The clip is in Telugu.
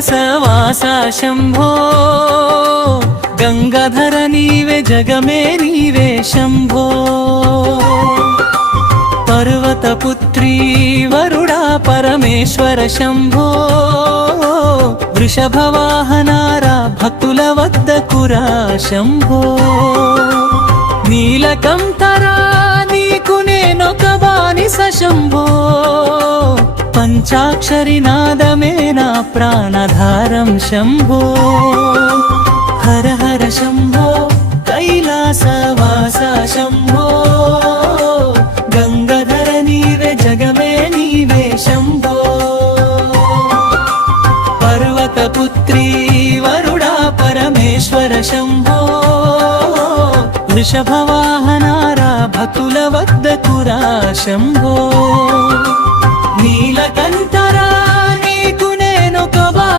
కైలాసవాస శంభో గంగాధర నీవే జగమే నీవే శంభో పర్వతపుత్రీ వరుడా పరమేశ్వర శంభో వృషభవాహనారా భక్తుల వద్దకురా శంభో నీలకంఠరా నీకు నేనొక బానిస శంభో పంచాక్షరి నాదమే నా ప్రాణధారం శంభో హర హర శంభో కైలాసవాస శంభో గంగాధర నీవే జగమే నీవే శంభో పర్వతపుత్రీ వరుడా పరమేశ్వర శంభో వృషభవాహనారా భక్తుల వద్దకురా శంభో నీలకంఠ